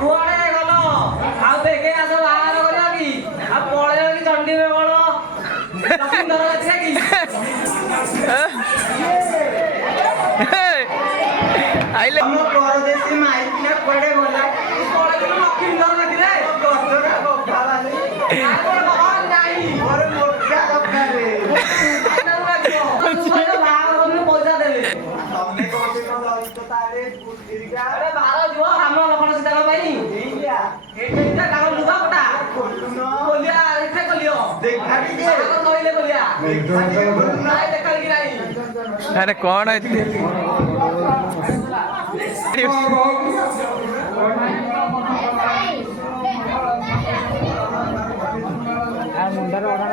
କୁଆଡେ ଗଲ ଆଉ ଦେଖେ ଆସ ବାହାର କରିବା କି ଆଉ ପଳେଇବ କି ଚଣ୍ଡୀ ବେଳ ଲକ୍ଷ୍ମୀଧର ଅଛି କି ଆଇଲେ ଆମ ପରଦେଶୀ ମାଇକିନା କୁଆଡେ ଗଲା ପଳେଇବ ଲକ୍ଷ୍ମୀଧର ଲାଗିରେ ଗଛରା ଗଭାବାନି ଆଉ ନାହିଁ ମୋର ମୋଟା ଦରକାରେ ପଇସା ଦେଲେ ତମେ କୋଉଠି କଣ ଯାଉଛ ତାରେ ବୁଦ୍ଧିଟା ଆରେ ବାହାର ଯିବ ରାମ ଲକ୍ଷ୍ମଣ ସୀତାଙ୍କ ପାଇଁ ଏଇଆ ଏଇଟା କାମ ଲୁଗା ପଟା ଖୋଲିଆ ଏଠେ ଖୋଲିଅ ଦେଖା ଟିକେ କହିଲେ ଖୋଲିଆ ନାଇଁ ଦେଖା କି ନାହିଁ ଆରେ କଣ ଏତେ ମୁଣ୍ଡରେ ଓଢା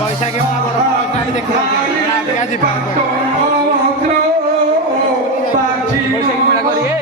पैसा के देखा मेला करिए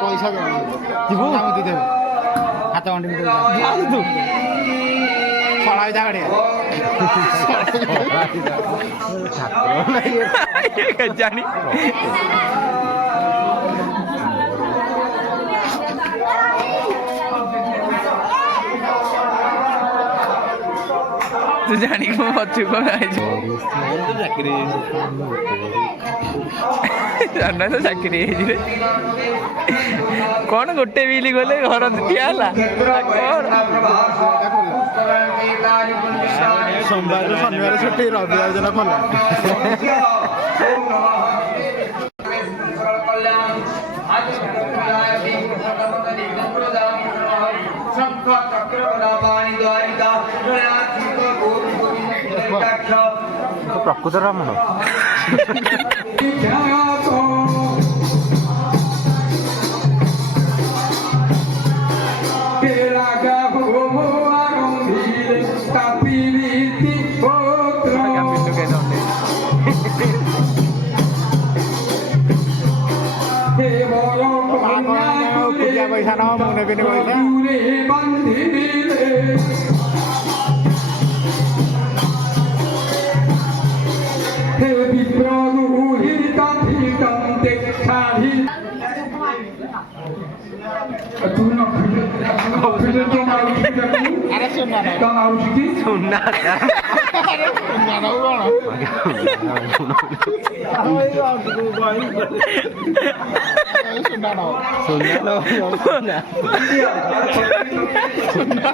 पैसा जीवु हाथ गंडी छड़ा जानी तू जानी को मत कौन चाकरी जाना तो चाकरी कौन गोटे बिल गले घर दिया सोमवार शनिवार छुट्टी रविवार दिन खोला ପ୍ରକୃତ ରାମଣ পয়সা নাও মনে নেবেনি পয়সা হে বিপ্রদুহিতা ধীতম দেখাহি তুমি না ফিরে তো মারুছি দেখো আরে শোনা না তা মারুছি কি শুননা আরে শোনা না কোন শোনা না শুননা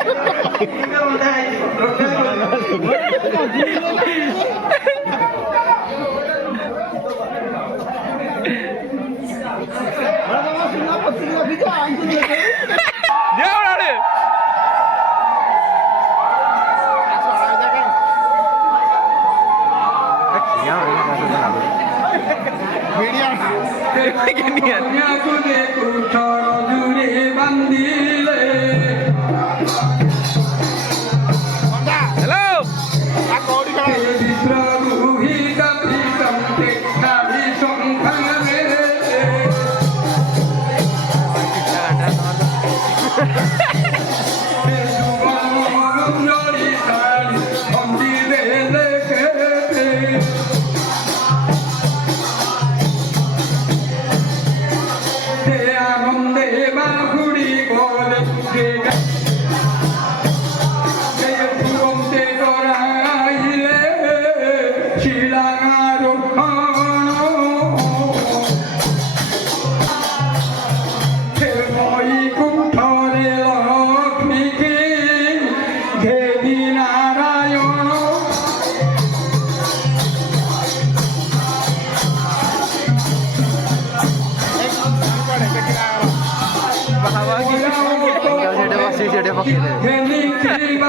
దేవుడాడు কন্যাকু দেখু সরজুরে বান্ধিলে হ্যালো হে বিপ্রদুহিতা ধীতম দেখাহি সংখ্যানে হে যুগমণ্ডলী কালী মন্দিরে লেখে হে আনন্দে বাহুড়ি বলে হে ফুরমতে করাইলে শিলাঙারোহণ হে বৈকুণ্ঠরে লক্ষ্মীকে দেবী নারায়ণ বাবা কি সেটা বসে সেটা পক্ষে হে নিখিল